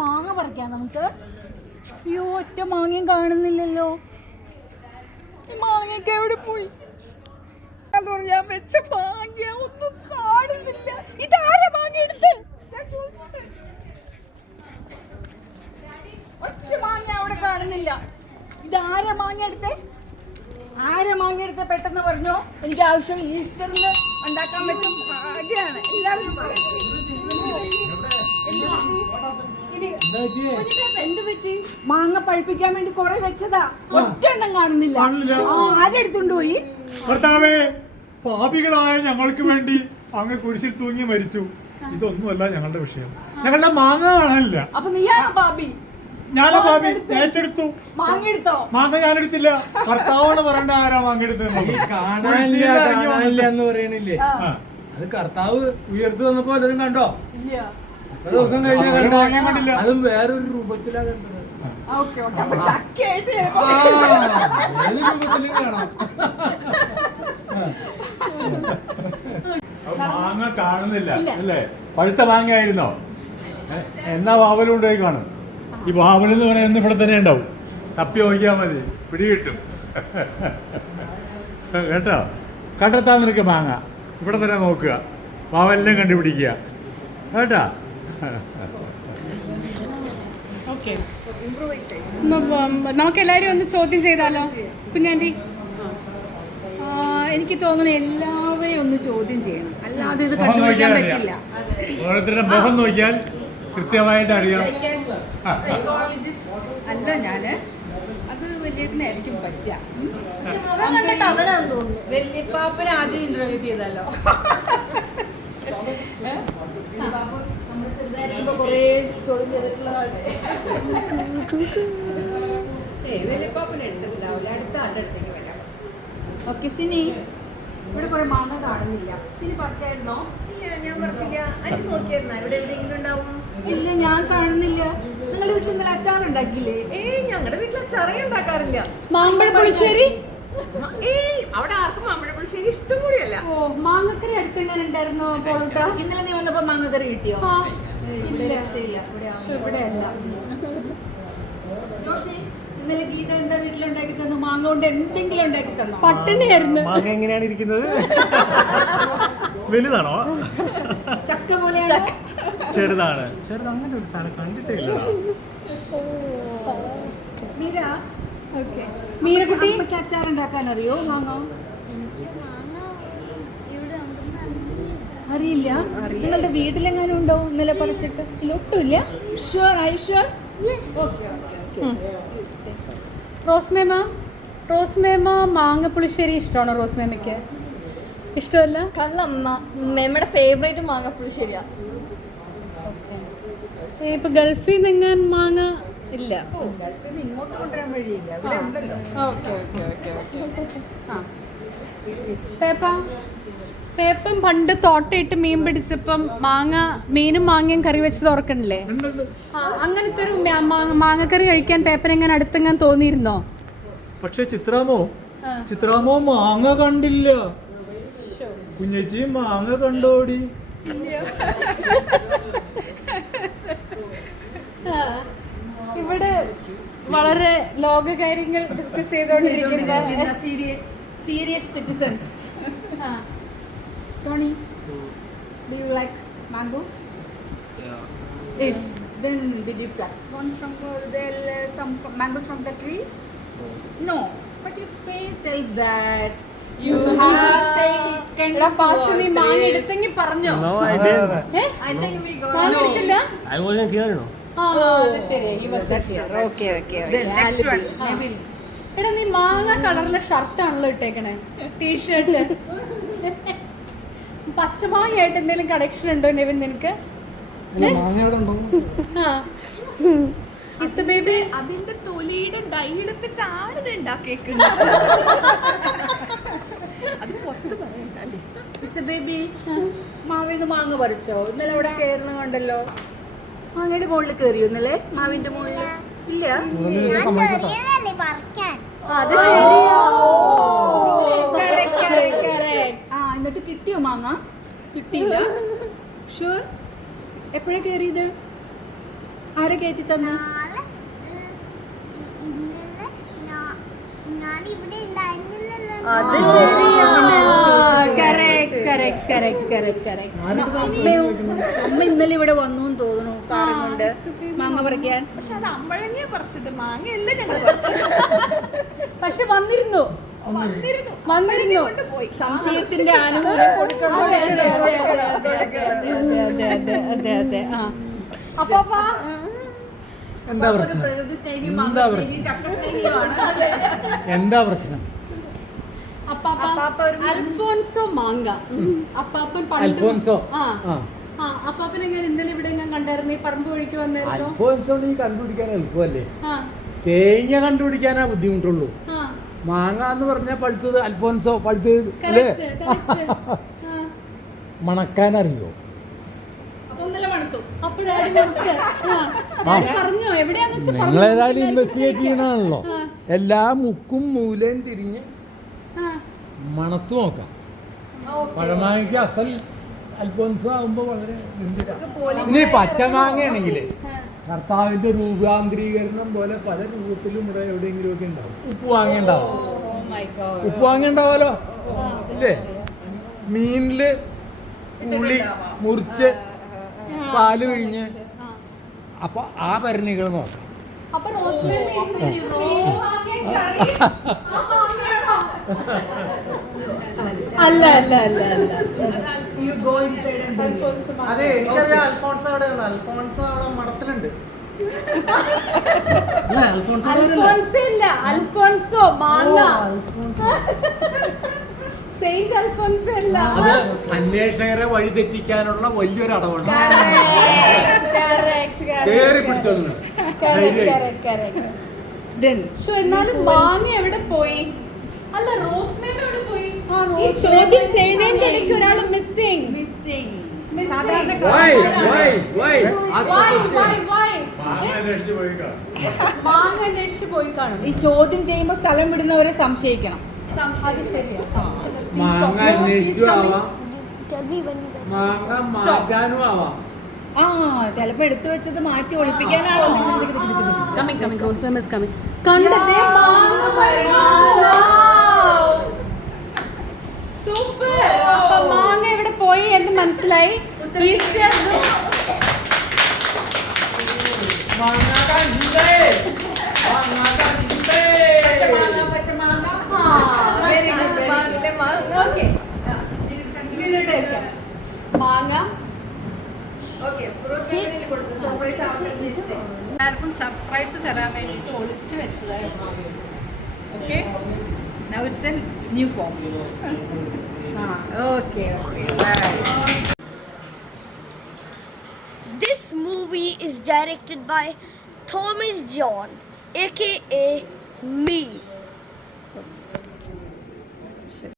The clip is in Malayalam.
മാങ്ങ പറിക്കാം നമുക്ക്. അയ്യോ, ഒറ്റ മാങ്ങയും കാണുന്നില്ലല്ലോ. ഈ മാങ്ങയൊക്കെ എവിടെ പോയി? ഞാൻ വെച്ച മാങ്ങ ഒന്നും കാണുന്നില്ല. ഇതാരാ മാങ്ങ എടുത്ത്? ഒറ്റ മാങ്ങ അവിടെ കാണുന്നില്ല. ഇതാരാ മാങ്ങ എടുത്തേ? ആരാ മാങ്ങ എടുത്ത? പെട്ടെന്ന് പറഞ്ഞോ. എനിക്ക് ആവശ്യം ഈസ്റ്ററിന് ഉണ്ടാക്കാൻ വെച്ച മാങ്ങയാണ്. എല്ലാവരും എന്ത് പറ്റി? മാങ്ങ പഴുപ്പിക്കാൻ വേണ്ടി കുറെ വെച്ചതാ, ഒറ്റെണ്ണം കാണുന്നില്ല. ആരെടുത്തോണ്ട് പോയി? കർത്താവേ, പാപികളായ ഞങ്ങൾക്ക് വേണ്ടി അങ്ങ് കുരിശിൽ തൂങ്ങി മരിച്ചു. ഇതൊന്നുമല്ല ഞങ്ങളുടെ വിഷയം. ഞങ്ങളുടെ മാങ്ങ കാണാനില്ല. അപ്പൊ നീയാണ് പാപി? ഞാനാ പാപി. ഏറ്റെടുത്തു. മാങ്ങ എടുത്തോ? മാങ്ങ ഞാനെടുത്തില്ല. കർത്താവാണ് പറയേണ്ട ആരാ മാങ്ങ എടുത്തത്. കാണാനില്ല എന്ന് പറയണില്ലേ? അത് കർത്താവ് ഉയർത്തി വന്നപ്പോ എല്ലാവരും കണ്ടോ? എത്ര ദിവസം കഴിഞ്ഞാൽ കണ്ടില്ല. അതും വേറൊരു രൂപത്തിലാ കണ്ടത്. ഏത് രൂപത്തിലും കാണാം. മാങ്ങ കാണുന്നില്ല അല്ലേ? പഴുത്ത മാങ്ങ ആയിരുന്നോ? എന്നാ വാവലും കൊണ്ടുപോയി കാണും. ഈ വാവലെന്ന് പറയുന്നത് ഇവിടെ തന്നെ ഉണ്ടാവും. തപ്പി നോക്കിയാൽ മതി, പിടികിട്ടും. കേട്ടോ? കണ്ടെത്താൻ നിനക്ക് മാങ്ങ ഇവിടെ തന്നെ നോക്കുക, വാവലിനെ കണ്ടുപിടിക്കുക. കേട്ടാ? നമുക്ക് എല്ലാരും ഒന്ന് ചോദ്യം ചെയ്താലോ കുഞ്ഞാൻറ്റി? എനിക്ക് തോന്നുന്നു എല്ലാവരെയും ഒന്ന് ചോദ്യം ചെയ്യണം, അല്ലാതെ ഇത് കണ്ടുപിടിക്കാൻ പറ്റില്ല. ഓരോരുത്തരുടെ മുഖം നോക്കിയാൽ കൃത്യമായിട്ട് അറിയാം. അല്ല, ഞാന് അത് വലിയതിനായിരിക്കും പറ്റാം. വെല്ലിപ്പാപ്പനെ ആദ്യം ഇന്റർവ്യൂ ചെയ്തല്ലോ. കൊറേ ചോദ്യം ചെയ്തിട്ടുള്ളതാണ്. വെല്ലിപ്പാപ്പനെ എടുത്തിട്ടുണ്ടാവില്ല, അടുത്ത ആളുടെ അടുത്തേക്ക് വരാം. ഓക്കെ സിനി, ഇവിടെ കുറെ മാങ്ങ കാണുന്നില്ല. സിനി പറിച്ചായിരുന്നോ? ഞാൻ പറിച്ചില്ല. അരി നോക്കിയായിരുന്നോ ഇവിടെ എവിടെയെങ്കിലും ഉണ്ടാവും? ഇല്ല, ഞാൻ കാണുന്നില്ല. നിങ്ങളുടെ വീട്ടിൽ ഇന്നലെ അച്ചാർ ഉണ്ടാക്കില്ലേ? ഞങ്ങളുടെ വീട്ടിൽ അച്ചാറേ ഉണ്ടാക്കാറില്ല. മാമ്പഴ പുളിശ്ശേരി? അവിടെ ആർക്കും മാമ്പഴ പുളിശ്ശേരി ഇഷ്ടം കൂടിയല്ല. ഓ, മാങ്ങക്കറി അടുത്തെങ്ങനെ ഉണ്ടായിരുന്നോ? ഇന്നലെ നീ വന്നപ്പോ മാങ്ങക്കറി കിട്ടിയോ? ഇല്ല, രക്ഷയില്ല. ഇവിടെ അല്ല. ഇന്നലെ ഗീത എന്താ വീട്ടിലുണ്ടാക്കി തന്നു? മാങ്ങ കൊണ്ട് എന്തെങ്കിലും ഉണ്ടാക്കി തന്നോ? പട്ടിണിയായിരുന്നു. മാങ്ങ എങ്ങനെയാണ് ഇരിക്കുന്നത്? വലുതാണോ? ചക്ക പോലെയാണ്. ചെറുതാണ്. അങ്ങനെ ഒരു സാധനം കണ്ടിട്ടേ ഇല്ല. മീരക്കുട്ടി, അച്ചാർ ഉണ്ടാക്കാൻ അറിയോ? മാങ്ങ അറിയില്ല. നിങ്ങളുടെ വീട്ടിലെങ്ങാനും ഉണ്ടോ? ഇന്നലെ പറിച്ചിട്ട് ഒട്ടുമില്ല. ഷുവർ? I sure? റോസ്മേമ മാങ്ങ പുളിശ്ശേരി ഇഷ്ടമാണോ? റോസ്മേമയ്ക്ക് ഇഷ്ടമല്ല? കള്ളമ്മ മേമ്മയുടെ ഫേവറേറ്റ് മാങ്ങപ്പുളിശ്ശേരിയാ. ഇപ്പൊ ഗൾഫിൽ നിന്നെങ്ങാൻ മാങ്ങ ഇല്ല? ഇങ്ങോട്ട് കൊണ്ടുവരാൻ വഴിയില്ല, ഇവിടെ ഉണ്ടല്ലോ. പേപ്പം പണ്ട് തോട്ടയിട്ട് മീൻ പിടിച്ചപ്പം മീനും മാങ്ങയും കറി വെച്ചത് ഓർക്കണില്ലേ? അങ്ങനത്തെ ഒരു മാങ്ങക്കറി കഴിക്കാൻ പേപ്പർ എങ്ങനെ അടുത്തെങ്ങാൻ തോന്നിയിരുന്നോ? പക്ഷെ ചിത്രാമോ മാങ്ങ കണ്ടില്ല. കുഞ്ഞച്ചി മാങ്ങ കണ്ടോടി. ഇവിടെ വളരെ ലോകകാര്യങ്ങൾ ഡിസ്കസ് ചെയ്തോണ്ടിരിക്കുന്ന serious citizens. Tony, do you like mangoes? Yeah. Yes. Then did you pluck one from some mangoes from the tree? No. But your face tells that you have taken. Pachu നീ മാങ്ങ എടുത്തെങ്കിൽ പറഞ്ഞോ? No, I didn't. I think we got മാങ്ങ എടുത്തില്ല? I wasn't here, no. അത് ശരി. Okay. എടാ, നീ മാങ്ങ കളറിലെ ഷർട്ടാണല്ലോ ഇട്ടേക്കണേ, ടീഷർട്ട്. പച്ചമാങ്ങയായിട്ട് എന്തെങ്കിലും കണക്ഷൻ ഉണ്ടോ നെവിൻ നിനക്ക്? ബേബി, അതിന്റെ തൊലിയുടെ ഡൈ എടുത്തിട്ടാണ് ഇത് ഉണ്ടാക്കിയേക്കുന്നത്. അത് പുറത്ത് പറയണ്ടല്ലേ. ബേബി, മാവിന്ന് മാങ്ങ പറിച്ചോ? ഇന്നലെ അവിടെ കയറുന്ന കണ്ടല്ലോ. മാങ്ങയുടെ മുകളിൽ കയറിയോ ഇന്നലെ? മാവിന്റെ മുകളിൽ ഇല്ല. അത് എന്നിട്ട് കിട്ടിയോ മാങ്ങ? കിട്ടിയില്ല. ഷുവർ? എപ്പോഴാ കയറിയത്? ആരെ കയറ്റി തന്നു? അത് അമ്മ ഇന്നലെ ഇവിടെ വന്നു തോന്നുന്നു കാറും കൊണ്ട് മാങ്ങ പറിക്കാൻ. പക്ഷെ അത് അമ്പഴങ്ങിയാ പറിച്ചത്, മാങ്ങയല്ല ഞങ്ങൾ പറിച്ചത്. പക്ഷെ വന്നിരുന്നു പോയി. സംശയത്തിന്റെ ആനുകൂല്യം കൊടുക്കണം. അതെ. അപ്പാ എന്താ പ്രശ്നം? എന്താ പ്രശ്നം? അൽഫോൻസോ മാങ്ങ. അപ്പാപ്പൻ അൽഫോൻസോ? അപ്പാപ്പൻ എങ്ങനെ ഇന്നലെ ഇവിടെ ഞാൻ കണ്ടായിരുന്നു, ഈ പറമ്പ് വഴിക്ക് വന്നായിരുന്നു. അൽഫോൻസോ നീ കണ്ടുപിടിക്കാൻ എളുപ്പമല്ലേ? തേങ്ങ കണ്ടുപിടിക്കാനാ ബുദ്ധിമുട്ടുള്ളൂ. മാങ്ങ എന്ന് പറഞ്ഞാൽ പഴുത്തത് അൽഫോൻസോ, പഴുത്തത് അല്ലേ? മണക്കാൻ അറിയോ? നിങ്ങളേതായാലും ഇൻവെസ്റ്റിഗേറ്റ് ചെയ്യണമല്ലോ. എല്ലാ മുക്കും മൂലയും തിരിഞ്ഞ് മണത്ത് നോക്കാം. പഴമാങ്ങയ്ക്ക് അസൽ അൽഫോൻസോ ആകുമ്പോ വളരെ ഇനി പച്ചമാങ്ങയാണെങ്കിൽ കർത്താവിന്റെ രൂപാന്തരീകരണം പോലെ പല രൂപത്തിലും ഇവിടെ എവിടെയെങ്കിലും ഒക്കെ ഉണ്ടാവും. ഉപ്പ് വാങ്ങിയുണ്ടാവാലോ ഇല്ലേ? മീനില് പുളി മുറിച്ച് പാല് പിഴിഞ്ഞ്, അപ്പൊ ആ ഭരണികൾ നോക്കാം. അല്ല അതെ, എനിക്കറിയാം അൽഫോൺസോ എവിടെയാണ്. അൽഫോൺസോ അവിടെ മഠത്തിലുണ്ട്. അൽഫോൻസോ മാങ്ങ. സെയിന്റ് അൽഫോൻസോ അല്ല. അത് അന്വേഷകരെ വഴിതെറ്റിക്കാനുള്ള വലിയൊരു അടവുണ്ട്. കേറി പിടിച്ചോളൂ. എന്നാലും മാങ്ങ എവിടെ പോയി? അല്ല, റോസ്മേരി എവിടെ പോയി? ഈ ചോദ്യം ചെയ്യുന്നതിന്റെ ഇടയ്ക്ക് ഒരാൾ മിസ്സിംഗ്. മാങ്ങ അന്വേഷിച്ച് പോയി കാണും. ഈ ചോദ്യം ചെയ്യുമ്പോൾ സ്ഥലം വിടുന്നവരെ സംശയിക്കണം. അത് ശരിയാ. മാങ്ങ അന്വേഷിച്ചു ആവാം, മാങ്ങ മാറ്റാനും ആവാം. ചിലപ്പോ എടുത്തു വെച്ചത് മാറ്റി ഒളിപ്പിക്കാനാണോ? സൂപ്പർ. അപ്പൊ മാങ്ങ എവിടെ പോയി എന്ന് മനസ്സിലായി. മാങ്ങ എല്ലാവർക്കും സർപ്രൈസ് തരാൻ വേണ്ടിയിട്ട് ഒളിച്ചു വെച്ചതായിരുന്നു. Okay, now it's a new form. Okay. This movie is directed by Thomas John, aka me.